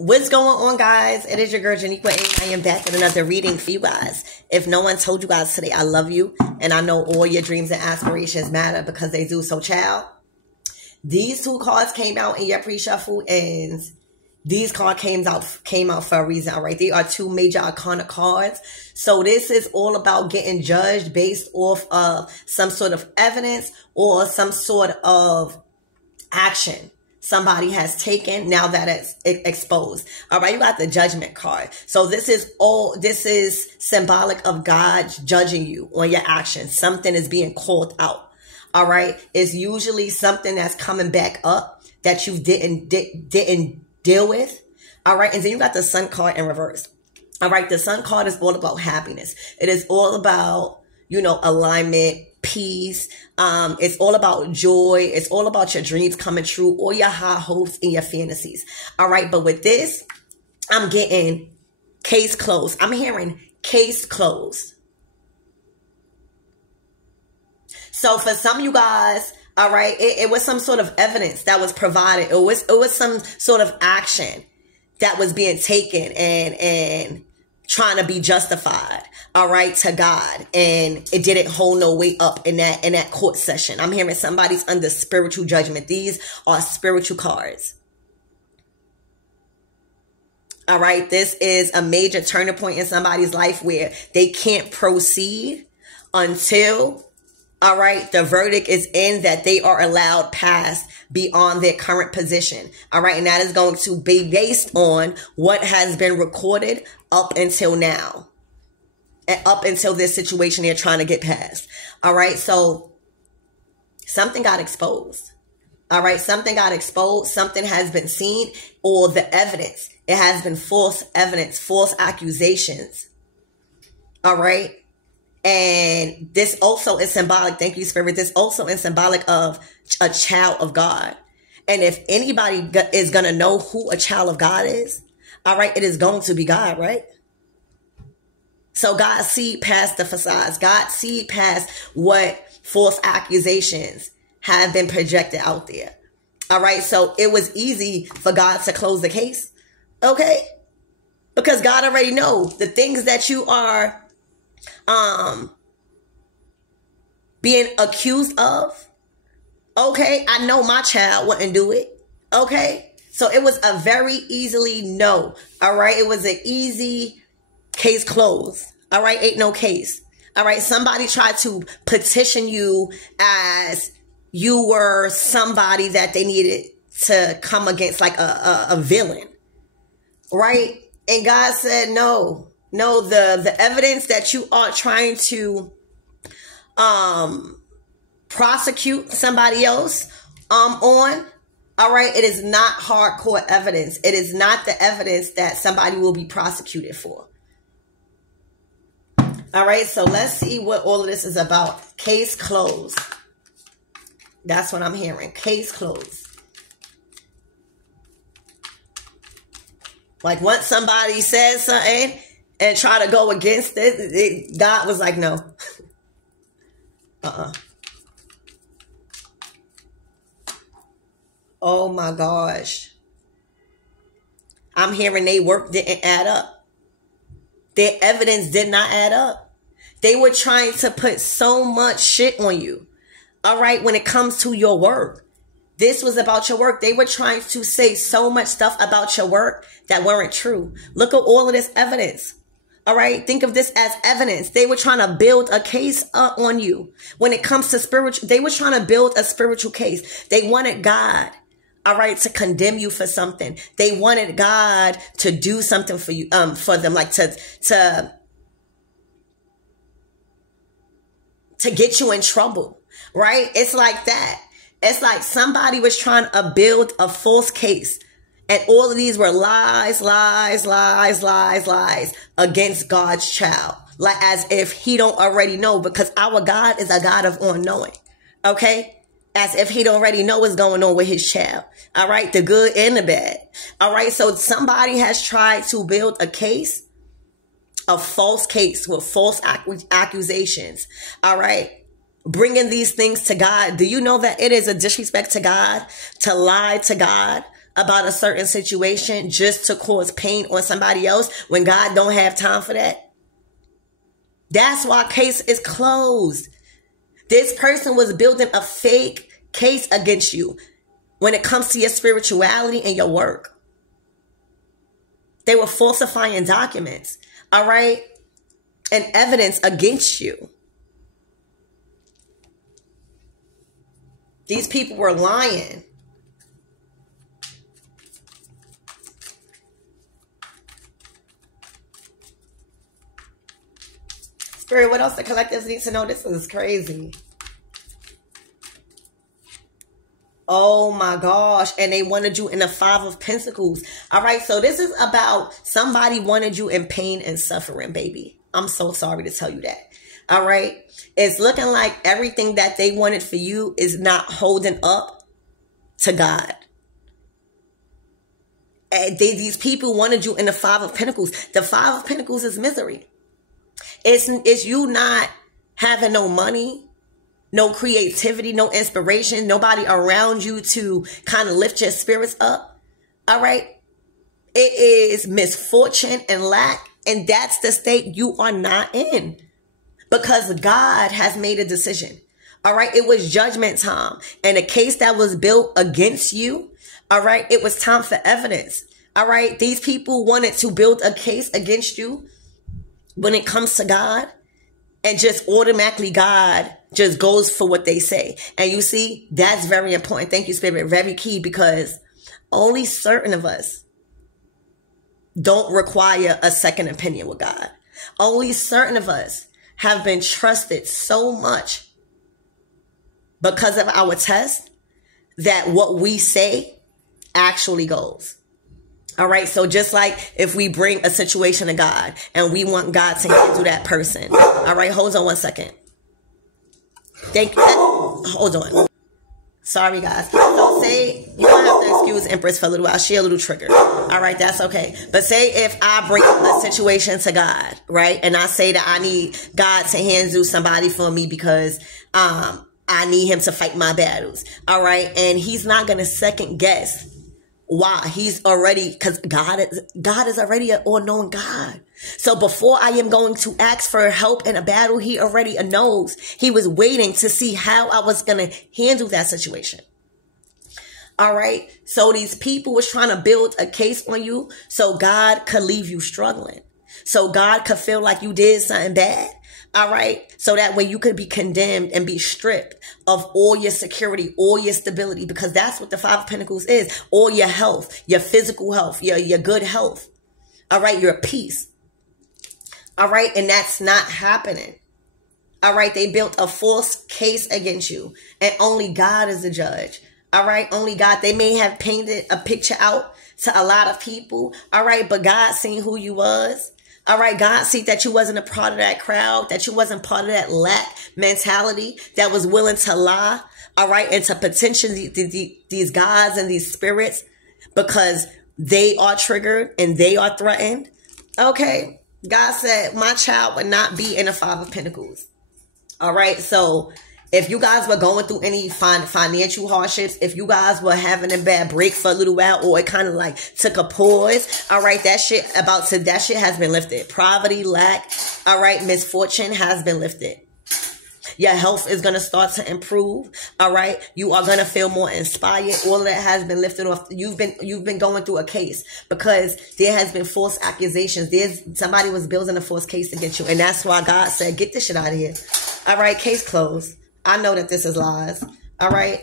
What's going on, guys? It is your girl, Janiqua, and I am back with another reading for you guys. If no one told you guys today, I love you, and I know all your dreams and aspirations matter because they do. So, child, these two cards came out in your pre-shuffle, and these cards came out for a reason, all right? They are two major arcana cards. So this is all about getting judged based off of some sort of evidence or some sort of action somebody has taken now that it's exposed. All right, you got the Judgment card. So this is symbolic of God judging you on your actions. Something is being called out. All right, it's usually something that's coming back up that you didn't deal with. All right, and then you got the Sun card in reverse. All right, the Sun card is all about happiness. It is all about, you know, alignment, peace. It's all about joy. It's all about your dreams coming true, all your high hopes and your fantasies. All right, but with this, I'm getting case closed. I'm hearing case closed. So for some of you guys, all right, it was some sort of evidence that was provided. It was some sort of action that was being taken and trying to be justified, all right, to God, and it didn't hold no weight up in that court session. I'm hearing somebody's under spiritual judgment. These are spiritual cards. All right, this is a major turning point in somebody's life where they can't proceed until, all right, the verdict is in that they are allowed past beyond their current position. All right, and that is going to be based on what has been recorded up until now. And up until this situation they're trying to get past. All right, so something got exposed. All right, something got exposed. Something has been seen, or the evidence. It has been false evidence, false accusations. All right. And this also is symbolic. Thank you, Spirit. This also is symbolic of a child of God. And if anybody is going to know who a child of God is, all right, it is going to be God, right? So God see past the facades. God see past what false accusations have been projected out there. All right. So it was easy for God to close the case. Okay. Because God already knows the things that you are being accused of. Okay, I know my child wouldn't do it. Okay, so it was a very easily no. All right, it was an easy case closed. All right, ain't no case. All right, somebody tried to petition you as you were somebody that they needed to come against, like a villain, right? And God said no. No, the evidence that you are trying to prosecute somebody else on, all right, it is not hardcore evidence. It is not the evidence that somebody will be prosecuted for. All right, so let's see what all of this is about. Case closed. That's what I'm hearing. Case closed. Like once somebody says something and try to go against it, God was like, no. Oh my gosh. I'm hearing their work didn't add up. Their evidence did not add up. They were trying to put so much shit on you. All right, when it comes to your work. This was about your work. They were trying to say so much stuff about your work that weren't true. Look at all of this evidence. All right. Think of this as evidence. They were trying to build a case on you. When it comes to spiritual, they were trying to build a spiritual case. They wanted God, all right, to condemn you for something. They wanted God to do something for you, for them, like to get you in trouble, right? It's like that. It's like somebody was trying to build a false case. And all of these were lies, lies, lies, lies, lies against God's child. Like as if he don't already know, because our God is a God of all-knowing. Okay? As if he don't already know what's going on with his child. All right? The good and the bad. All right? So somebody has tried to build a case, a false case with false accusations. All right? Bringing these things to God. Do you know that it is a disrespect to God to lie to God about a certain situation just to cause pain on somebody else when God don't have time for that? That's why case is closed. This person was building a fake case against you when it comes to your spirituality and your work. They were falsifying documents, all right, and evidence against you. These people were lying. Spirit, what else the collectives need to know? This is crazy. Oh my gosh. And they wanted you in the 5 of Pentacles. All right. So this is about somebody wanted you in pain and suffering, baby. I'm so sorry to tell you that. All right. It's looking like everything that they wanted for you is not holding up to God. And these people wanted you in the 5 of Pentacles. The 5 of Pentacles is misery. It's you not having no money, no creativity, no inspiration, nobody around you to kind of lift your spirits up. All right. It is misfortune and lack. And that's the state you are not in, because God has made a decision. All right. It was judgment time, and a case that was built against you. All right. It was time for evidence. All right. These people wanted to build a case against you when it comes to God, and just automatically God just goes for what they say. And you see, that's very important. Thank you, Spirit. Very key, because only certain of us don't require a second opinion with God. Only certain of us have been trusted so much because of our test that what we say actually goes. All right. So just like if we bring a situation to God and we want God to handle that person. All right. Hold on one second. Thank you. Hold on. Sorry, guys. So say, you don't have to excuse Empress for a little while. She a little triggered. All right. That's okay. But say if I bring a situation to God, right, and I say that I need God to handle somebody for me because I need him to fight my battles. All right. And he's not going to second guess. Why? He's already, because God is already an all-knowing God. So before I am going to ask for help in a battle, he already knows. He was waiting to see how I was going to handle that situation. All right. So these people was trying to build a case on you so God could leave you struggling. So God could feel like you did something bad. All right. So that way you could be condemned and be stripped of all your security, all your stability, because that's what the 5 of Pentacles is. All your health, your physical health, your good health. All right. Your peace. All right. And that's not happening. All right. They built a false case against you, and only God is the judge. All right. Only God. They may have painted a picture out to a lot of people. All right. But God seen who you was. All right, God see that you wasn't a part of that crowd, that you wasn't part of that lack mentality that was willing to lie, all right, and to petition these gods and these spirits because they are triggered and they are threatened. Okay, God said, my child would not be in the 5 of Pentacles. All right, so if you guys were going through any financial hardships, if you guys were having a bad break for a little while, or it kind of like took a pause, all right, that shit has been lifted. Poverty, lack, all right, misfortune has been lifted. Your health is going to start to improve. All right. You are going to feel more inspired. All of that has been lifted off. You've been going through a case because there has been false accusations. Somebody was building a false case against you. And that's why God said, get this shit out of here. All right. Case closed. I know that this is lies. All right.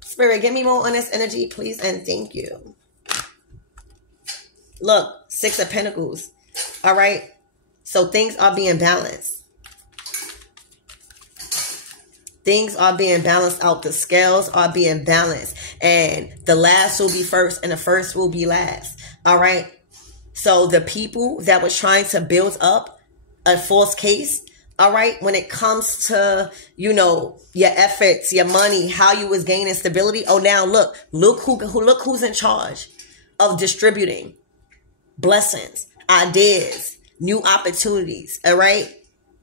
Spirit, give me more on this energy, please. And thank you. Look, 6 of Pentacles. All right. So things are being balanced. Things are being balanced out. The scales are being balanced. And the last will be first and the first will be last. All right. So the people that was trying to build up a false case, all right, when it comes to, you know, your efforts, your money, how you was gaining stability. Oh, now look who's in charge of distributing blessings, ideas, new opportunities. All right.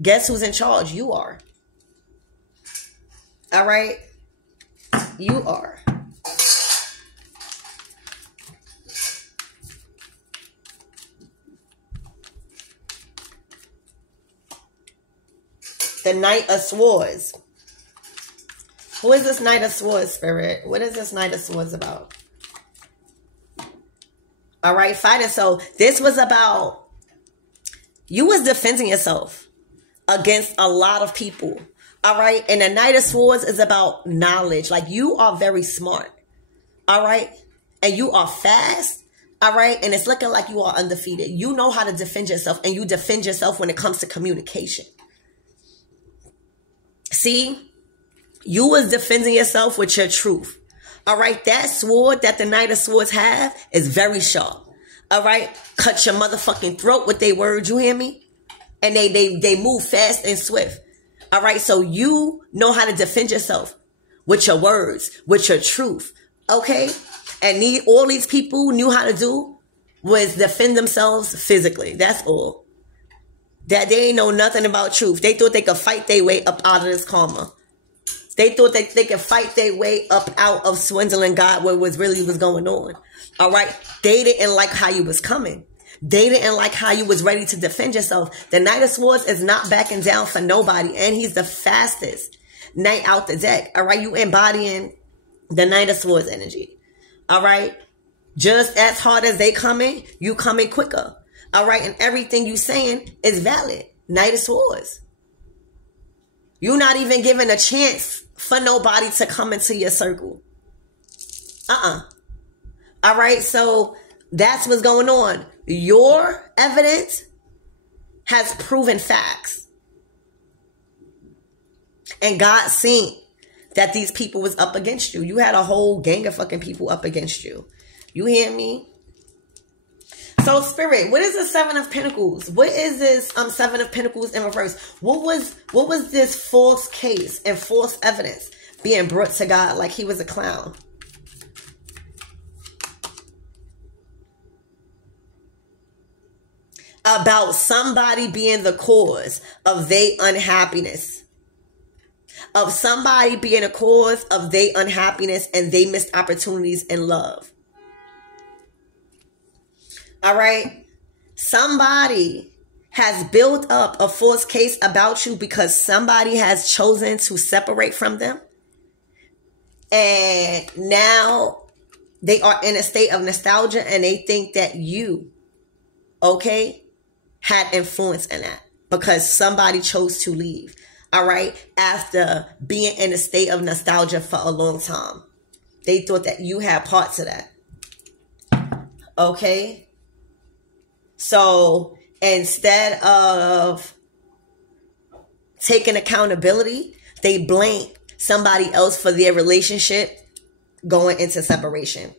Guess who's in charge? You are. All right. You are. The Knight of Swords. Who is this Knight of Swords, Spirit? What is this Knight of Swords about? All right, fighting. So this was about, you was defending yourself against a lot of people. All right. And the Knight of Swords is about knowledge. Like, you are very smart. All right. And you are fast. All right. And it's looking like you are undefeated. You know how to defend yourself, and you defend yourself when it comes to communication. See, you was defending yourself with your truth. All right. That sword that the Knight of Swords have is very sharp. All right. Cut your motherfucking throat with their words. You hear me? And they move fast and swift. All right. So you know how to defend yourself with your words, with your truth. Okay. And all these people knew how to do was defend themselves physically. That's all. That they ain't know nothing about truth. They thought they could fight their way up out of this karma. They thought that they could fight their way up out of swindling God, what was really was going on. All right. They didn't like how you was coming. They didn't like how you was ready to defend yourself. The Knight of Swords is not backing down for nobody. And he's the fastest knight out the deck. All right. You embodying the Knight of Swords energy. All right. Just as hard as they coming, you coming quicker. All right. And everything you saying is valid. Knight of Swords. You're not even giving a chance for nobody to come into your circle. All right. So that's what's going on. Your evidence has proven facts. And God seen that these people was up against you. You had a whole gang of fucking people up against you. You hear me? So, Spirit, what is the Seven of Pentacles? What is this Seven of Pentacles in reverse? What was this false case and false evidence being brought to God like he was a clown? About somebody being the cause of their unhappiness. Of somebody being a cause of their unhappiness and they missed opportunities in love. All right. Somebody has built up a false case about you because somebody has chosen to separate from them. And now they are in a state of nostalgia and they think that you, okay, had influence in that because somebody chose to leave. All right. After being in a state of nostalgia for a long time, they thought that you had parts of that. Okay. So instead of taking accountability, they blame somebody else for their relationship going into separation.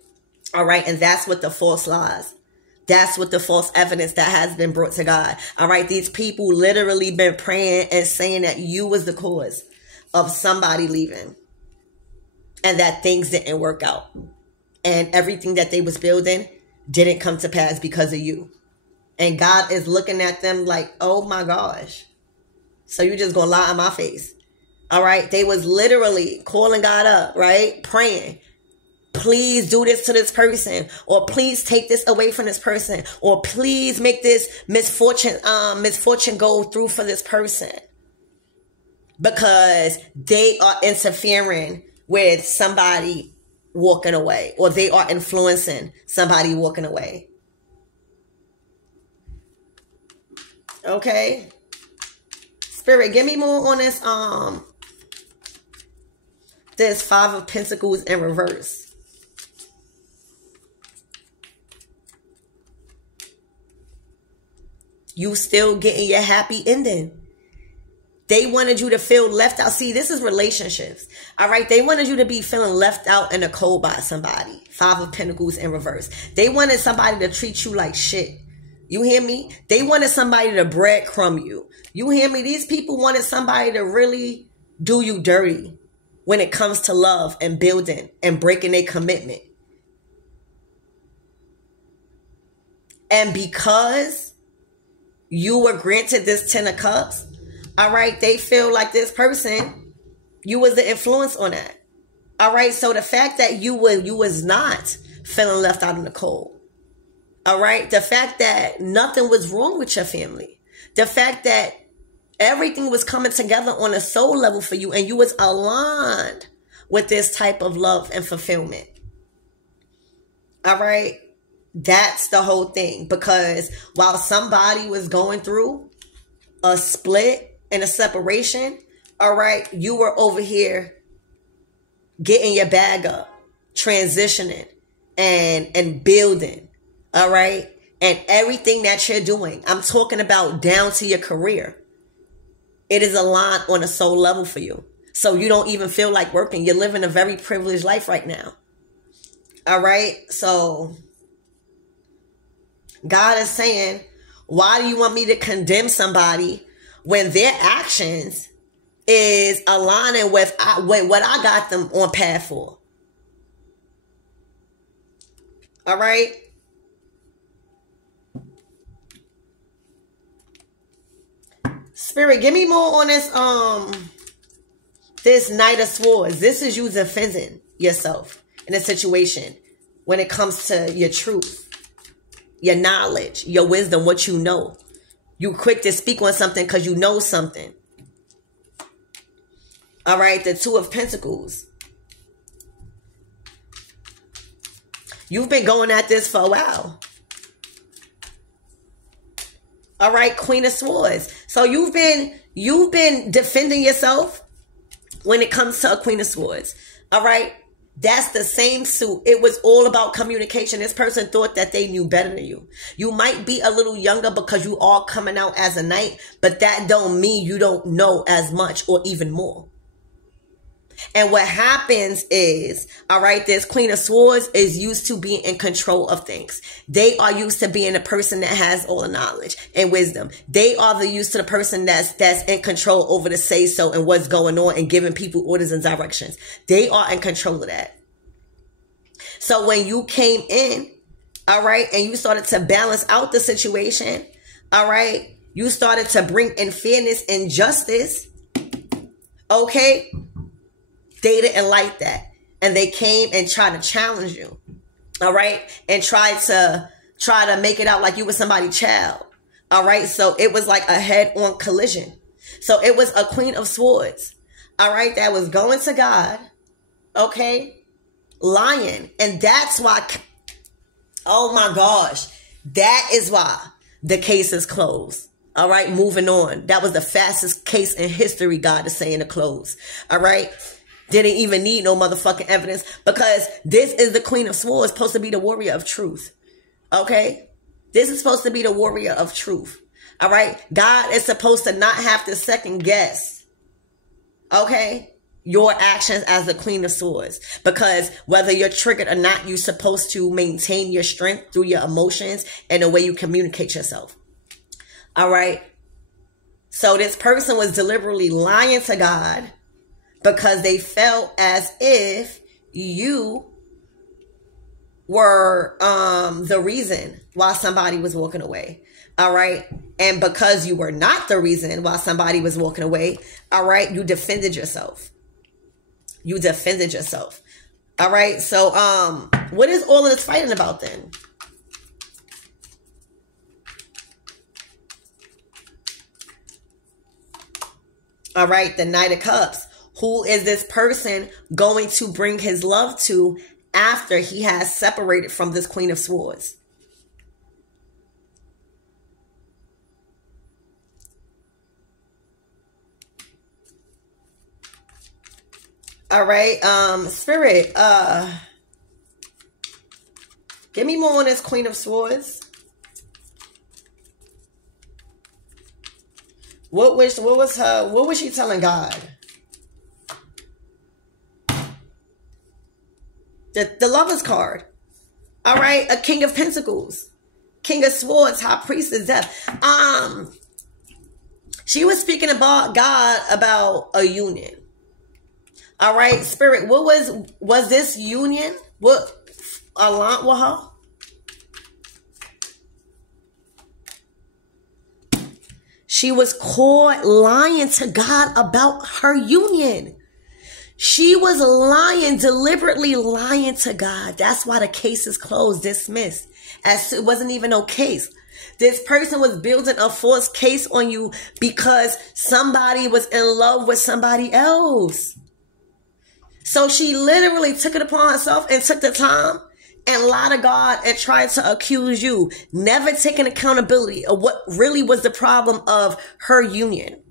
All right. And that's what the false lies. That's what the false evidence that has been brought to God. All right. These people literally been praying and saying that you was the cause of somebody leaving and that things didn't work out and everything that they was building didn't come to pass because of you. And God is looking at them like, oh my gosh. So you just gonna lie in my face. All right. They was literally calling God up, right? Praying. Please do this to this person, or please take this away from this person, or please make this misfortune go through for this person. Because they are interfering with somebody walking away, or they are influencing somebody walking away. Okay. Spirit, give me more on this Five of Pentacles in reverse. You still getting your happy ending. They wanted you to feel left out. See, this is relationships. All right. They wanted you to be feeling left out in the cold by somebody. Five of Pentacles in reverse. They wanted somebody to treat you like shit. You hear me? They wanted somebody to breadcrumb you. You hear me? These people wanted somebody to really do you dirty when it comes to love and building and breaking a commitment. And because you were granted this 10 of Cups, all right, they feel like this person, you was the influence on that. All right, so the fact that you was not feeling left out in the cold. All right, the fact that nothing was wrong with your family. The fact that Everything was coming together on a soul level for you, and you was aligned with this type of love and fulfillment. All right? That's the whole thing. Because while somebody was going through a split and a separation, all right, you were over here getting your bag up, transitioning and building, all right? And everything that you're doing, I'm talking about down to your career, it is aligned on a soul level for you. So you don't even feel like working. You're living a very privileged life right now. All right? So God is saying, why do you want me to condemn somebody when their actions is aligning with what I got them on path for? All right? Spirit, give me more on this Knight of Swords. This is you defending yourself in a situation when it comes to your truth, your knowledge, your wisdom, what you know. You quick to speak on something because you know something. All right, the Two of Pentacles. You've been going at this for a while. All right, Queen of Swords. So you've been defending yourself when it comes to a Queen of Swords. All right, that's the same suit. It was all about communication. This person thought that they knew better than you. You might be a little younger because you are coming out as a knight, but that don't mean you don't know as much or even more. And what happens is, all right, this Queen of Swords is used to being in control of things. They are used to being the person that has all the knowledge and wisdom. They are used to the person that's in control over the say-so and what's going on and giving people orders and directions. They are in control of that. So when you came in, all right, and you started to balance out the situation, all right, you started to bring in fairness and justice, okay? They didn't like that. And they came and tried to challenge you. All right. And tried to make it out like you were somebody's child. All right. So it was like a head-on collision. So it was a Queen of Swords. All right. That was going to God. Okay. Lying. And that's why, oh my gosh, that is why the case is closed. All right. Moving on. That was the fastest case in history, God is saying, to close. All right. Didn't even need no motherfucking evidence because this is the Queen of Swords, supposed to be the warrior of truth. Okay? This is supposed to be the warrior of truth. All right? God is supposed to not have to second guess, okay, your actions as the Queen of Swords. Because whether you're triggered or not, you're supposed to maintain your strength through your emotions and the way you communicate yourself. All right? So this person was deliberately lying to God because they felt as if you were the reason why somebody was walking away. All right. And because you were not the reason why somebody was walking away, all right, you defended yourself. You defended yourself. All right. So what is all of this fighting about then? All right. The Knight of Cups. Who is this person going to bring his love to after he has separated from this Queen of Swords? All right, Spirit, give me more on this Queen of Swords. What was she telling God? The Lover's card. All right. A King of Pentacles. King of Swords. High Priestess, Death. She was speaking about God about a union. All right. Spirit, what was this union? What aligned with her? She was caught lying to God about her union. She was lying, deliberately lying to God. That's why the case is closed, dismissed. As it wasn't even no case. This person was building a false case on you because somebody was in love with somebody else. So she literally took it upon herself and took the time and lied to God and tried to accuse you, never taking accountability of what really was the problem of her union.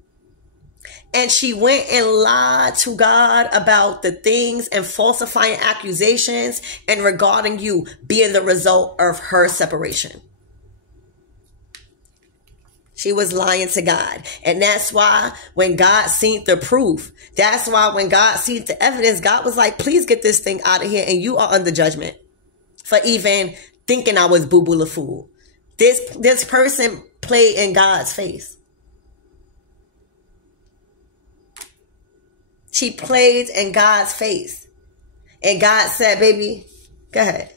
And she went and lied to God about the things and falsifying accusations and regarding you being the result of her separation. She was lying to God. And that's why when God seen the proof, that's why when God seen the evidence, God was like, please get this thing out of here. And you are under judgment for even thinking I was boo-boo the fool. This person played in God's face. She played in God's face. And God said, baby, go ahead.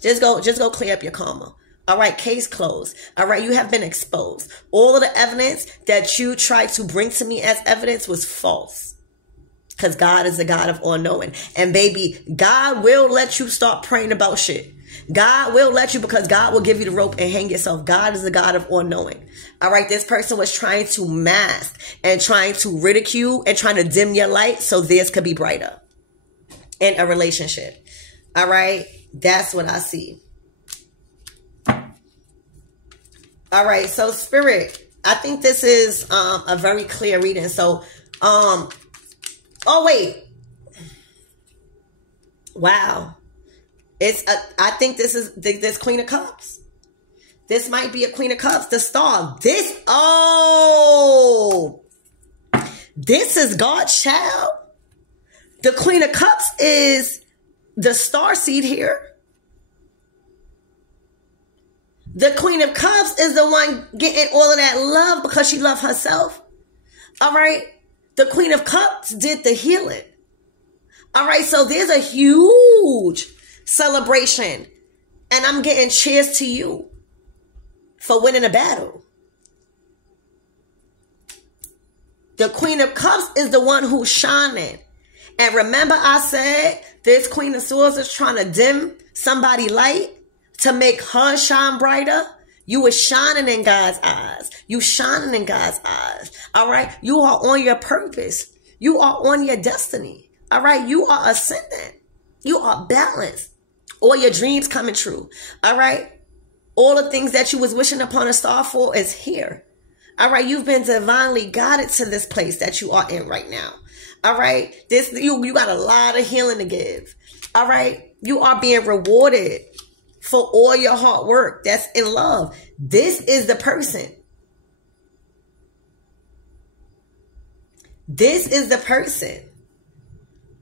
Just go clear up your karma. All right, case closed. All right, you have been exposed. All of the evidence that you tried to bring to me as evidence was false. Because God is the God of all knowing. And baby, God will let you start praying about shit. God will let you, because God will give you the rope and hang yourself. God is the God of all knowing. All right, this person was trying to mask and trying to ridicule and trying to dim your light so theirs could be brighter in a relationship. All right, that's what I see. All right, so Spirit, I think this is a very clear reading. So, oh wait, wow. I think this is this Queen of Cups. This might be a Queen of Cups. The Star. This is God's child. The Queen of Cups is the star seed here. The Queen of Cups is the one getting all of that love because she loved herself. All right. The Queen of Cups did the healing. All right. So there's a huge celebration. And I'm getting cheers to you for winning a battle. The Queen of Cups is the one who's shining. And remember I said this Queen of Swords is trying to dim somebody's light to make her shine brighter. You were shining in God's eyes. You shining in God's eyes. All right. You are on your purpose. You are on your destiny. All right. You are ascendant. You are balanced. All your dreams coming true. All right. All the things that you was wishing upon a star for is here. All right. You've been divinely guided to this place that you are in right now. All right. You got a lot of healing to give. All right. You are being rewarded for all your hard work. That's in love. This is the person. This is the person.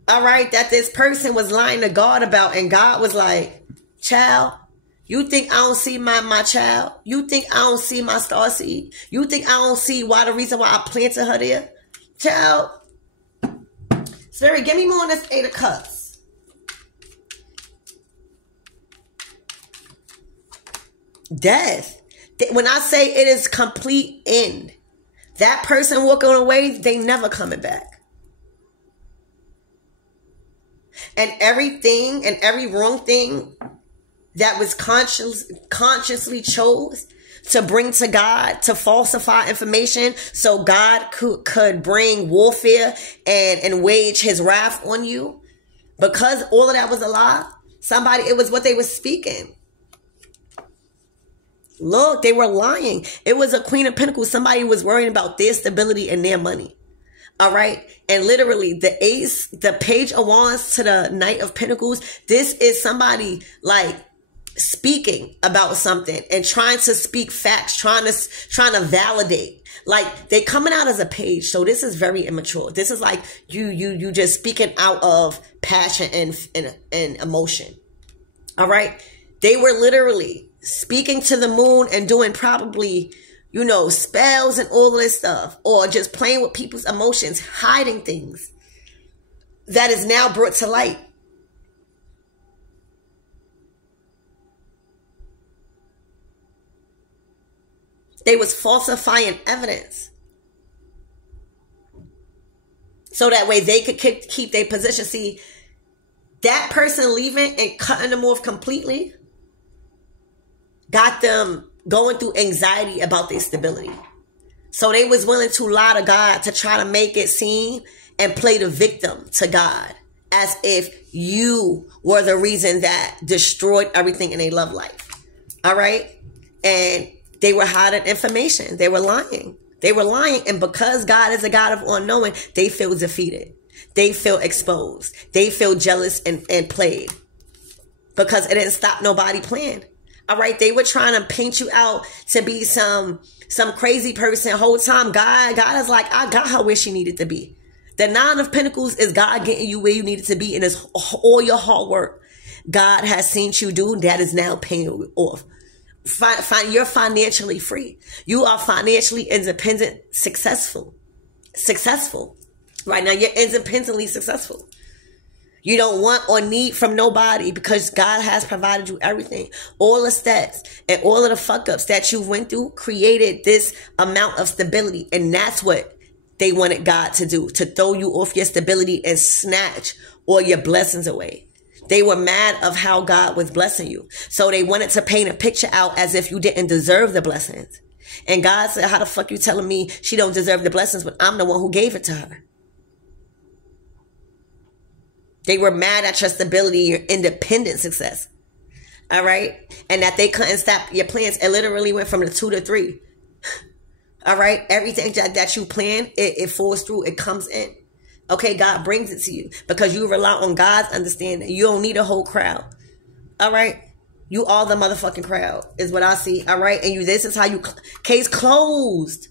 All right. That this person was lying to God about. And God was like, child, you think I don't see my child? You think I don't see my star seed? You think I don't see the reason why I planted her there? Child. Spirit, give me more on this 8 of Cups. Death. When I say it is complete end, that person walking away, they never coming back. And everything and every wrong thing that was consciously chose to bring to God, to falsify information so God could bring warfare and wage his wrath on you. Because all of that was a lie. It was what they were speaking. Look, they were lying. It was a Queen of Pentacles. Somebody was worrying about their stability and their money. All right. And literally the Ace, the Page of Wands to the Knight of Pentacles. This is somebody like speaking about something and trying to speak facts, trying to validate. Like they coming out as a page. So this is very immature. This is like you just speaking out of passion and emotion. All right. They were literally speaking to the moon and doing probably, spells and all this stuff, or just playing with people's emotions, hiding things that is now brought to light. They was falsifying evidence. So that way they could keep their position. See, that person leaving and cutting them off completely got them going through anxiety about their stability. So they was willing to lie to God to try to make it seem and play the victim to God, as if you were the reason that destroyed everything in their love life. All right? And they were hiding information. They were lying. They were lying. And because God is a God of unknowing, they feel defeated. They feel exposed. They feel jealous and played. Because it didn't stop nobody playing. All right? They were trying to paint you out to be some crazy person. Whole time, God is like, I got her where she needed to be. The Nine of Pentacles is God getting you where you needed to be. And it's all your hard work God has seen you do. That is now paying you off. You're financially free. You are financially independent, successful. Right now, you're independently successful. You don't want or need from nobody because God has provided you everything. All the steps and all of the fuck ups that you went through created this amount of stability. And that's what they wanted God to do, to throw you off your stability and snatch all your blessings away. They were mad of how God was blessing you. So they wanted to paint a picture out as if you didn't deserve the blessings. And God said, how the fuck you telling me she don't deserve the blessings when I'm the one who gave it to her? They were mad at your stability, your independent success. All right? And that they couldn't stop your plans. It literally went from the 2 to 3. All right? Everything that you plan, it falls through. It comes in. Okay? God brings it to you because you rely on God's understanding. You don't need a whole crowd. All right? You are the motherfucking crowd is what I see. All right? And this is how you... Case closed.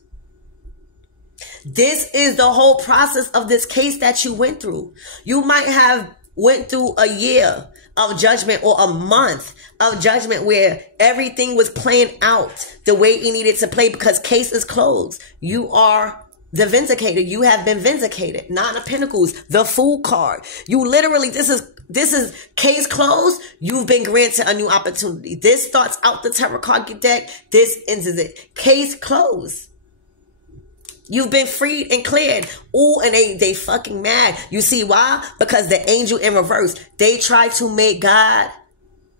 This is the whole process of this case that you went through. You might have went through a year of judgment or a month of judgment where everything was playing out the way it needed to play because case is closed. You are the vindicator. You have been vindicated. Nine of Pentacles, the Fool card. You literally, this is case closed. You've been granted a new opportunity. This starts out the tarot card deck. This ends it. Case closed. You've been freed and cleared. Ooh, and they fucking mad. You see why? Because the angel in reverse. They tried to make God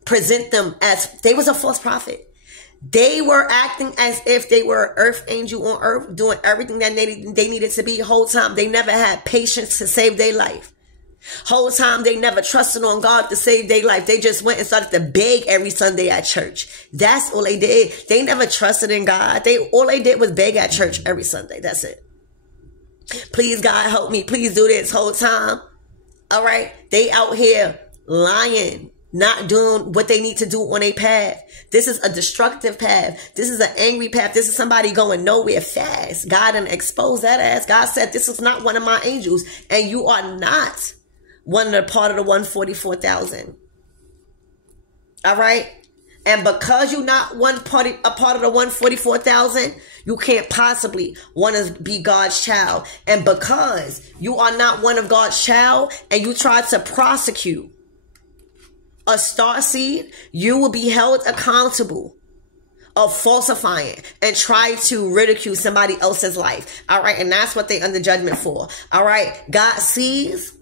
present them as... They was a false prophet. They were acting as if they were an earth angel on earth, doing everything that they needed to be the whole time. They never had patience to save their life. Whole time they never trusted on God to save their life. They just went and started to beg every Sunday at church. That's all they did. They never trusted in God. All they did was beg at church every Sunday. That's it. Please, God, help me. Please do this whole time. All right. They out here lying, not doing what they need to do on a path. This is a destructive path. This is an angry path. This is somebody going nowhere fast. God done exposed that ass. God said, this is not one of my angels. And you are not one of the part of the 144,000. All right. And because you're not a part of the 144,000, you can't possibly want to be God's child. And because you are not one of God's child and you try to prosecute a starseed, you will be held accountable of falsifying and try to ridicule somebody else's life. All right. And that's what they under judgment for. All right. God sees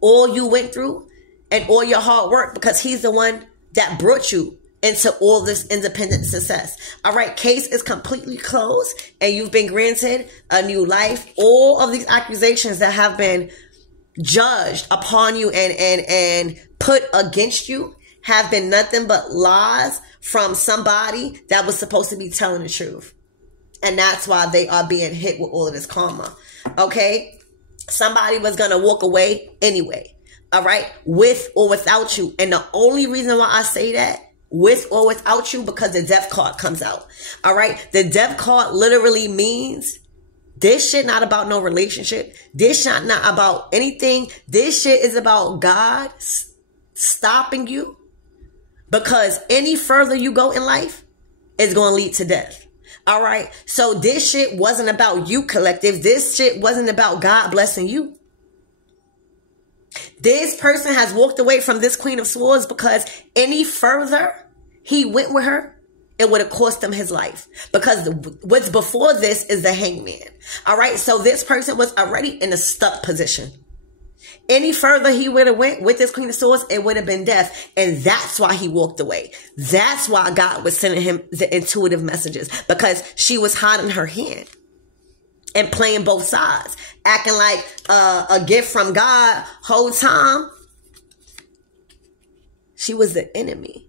all you went through and all your hard work because he's the one that brought you into all this independent success. All right. Case is completely closed and you've been granted a new life. All of these accusations that have been judged upon you and put against you have been nothing but lies from somebody that was supposed to be telling the truth. And that's why they are being hit with all of this karma. Okay. Somebody was going to walk away anyway. All right. With or without you. And the only reason why I say that, with or without you, because the death card comes out. All right. The death card literally means this shit not about no relationship. This shit not about anything. This shit is about God stopping you. Because any further you go in life, it's going to lead to death. All right. So this shit wasn't about you, collective. This shit wasn't about God blessing you. This person has walked away from this Queen of Swords because any further he went with her, it would have cost him his life, because what's before this is the hangman. All right. So this person was already in a stuck position. Any further he would have went with this Queen of Swords, it would have been death. And that's why he walked away. That's why God was sending him the intuitive messages, because she was hiding her hand and playing both sides, acting like a gift from God whole time. She was the enemy,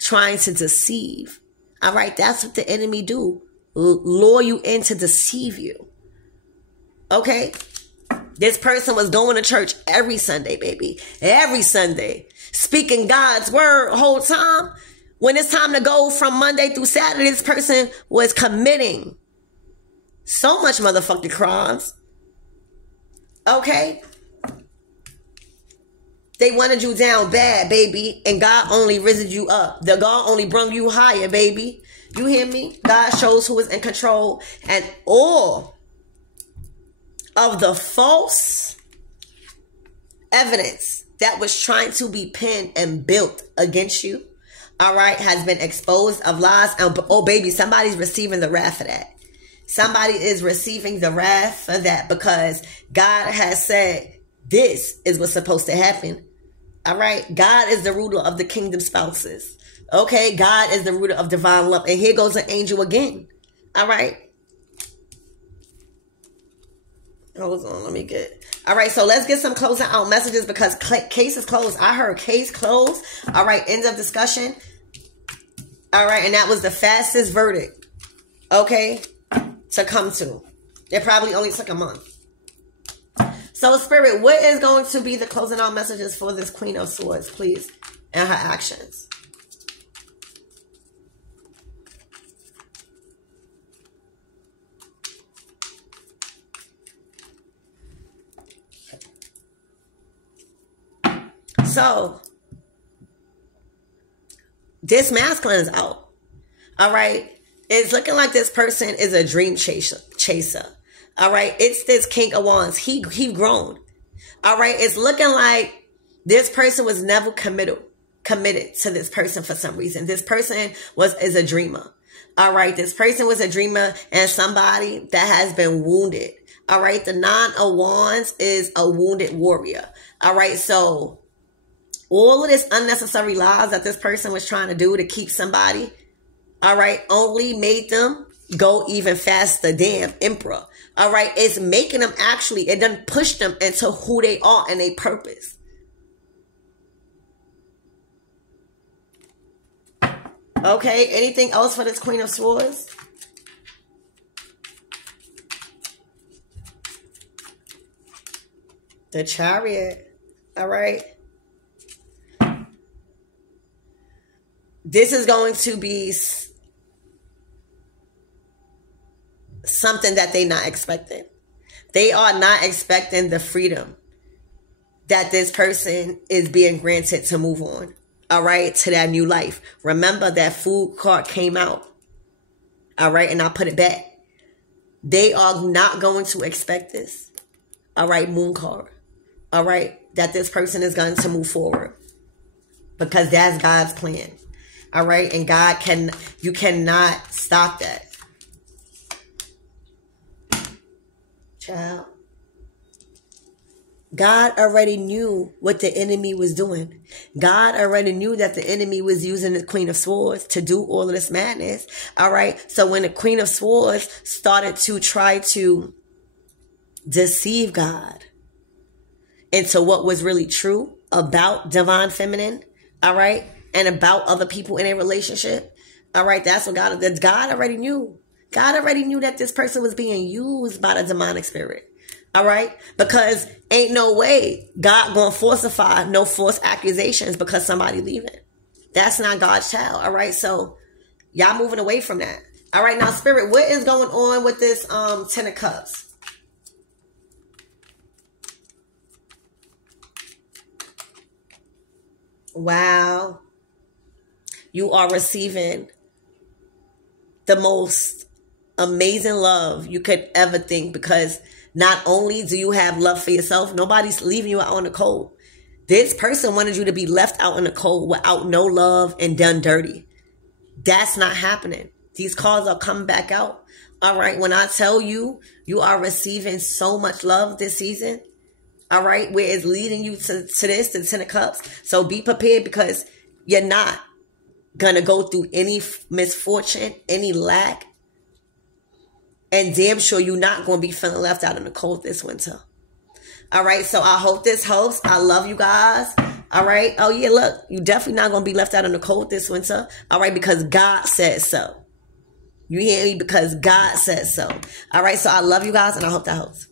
trying to deceive. All right, that's what the enemy do. Lure you in to deceive you. Okay? This person was going to church every Sunday, baby. Every Sunday. Speaking God's word whole time. When it's time to go from Monday through Saturday, this person was committing so much motherfucking crimes. Okay? They wanted you down bad, baby. And God only risen you up. The God only brung you higher, baby. You hear me? God shows who is in control. And all of the false evidence that was trying to be pinned and built against you, all right, has been exposed of lies. And, oh, baby, somebody's receiving the wrath for that. Somebody is receiving the wrath for that, because God has said this is what's supposed to happen. All right. God is the ruler of the kingdom spouses. Okay. God is the ruler of divine love. And here goes an angel again. All right. Hold on, let me get. All right, so let's get some closing out messages, because case is closed. I heard case closed. All right, end of discussion. All right, and that was the fastest verdict, okay, to come to. It probably only took a month. So, Spirit, what is going to be the closing out messages for this Queen of Swords, please, and her actions? So, this masculine is out. All right. It's looking like this person is a dream chaser. All right. It's this King of Wands. He grown. All right. It's looking like this person was never committed to this person for some reason. This person is a dreamer. All right. This person was a dreamer and somebody that has been wounded. All right. The Nine of Wands is a wounded warrior. All right. So, all of this unnecessary lies that this person was trying to do to keep somebody, all right, only made them go even faster. Damn, Emperor. All right, it's making them actually, it done push them into who they are and their purpose. Okay, anything else for this Queen of Swords? The Chariot. All right. This is going to be something that they're not expecting. They are not expecting the freedom that this person is being granted to move on. All right, to that new life. Remember that Fool card came out. All right, and I'll put it back. They are not going to expect this. All right, Moon card. All right, that this person is going to move forward, because that's God's plan. All right. And you cannot stop that. Child. God already knew what the enemy was doing. God already knew that the enemy was using the Queen of Swords to do all of this madness. All right. So when the Queen of Swords started to try to deceive God into what was really true about divine feminine, all right, and about other people in a relationship. All right, that's what God already knew. God already knew that this person was being used by the demonic spirit. All right, because ain't no way God gonna falsify no false accusations because somebody leaving. That's not God's child. All right, so y'all moving away from that. All right, now Spirit, what is going on with this Ten of Cups? Wow. You are receiving the most amazing love you could ever think, because not only do you have love for yourself, nobody's leaving you out in the cold. This person wanted you to be left out in the cold without no love and done dirty. That's not happening. These cards are coming back out. All right. When I tell you, you are receiving so much love this season. All right. Where it's leading you to this, to the 10 of Cups. So be prepared, because you're not going to go through any misfortune, any lack. And damn sure you're not going to be feeling left out in the cold this winter. All right. So I hope this helps. I love you guys. All right. Oh, yeah. Look, you definitely not going to be left out in the cold this winter. All right. Because God said so. You hear me? Because God said so. All right. So I love you guys, and I hope that helps.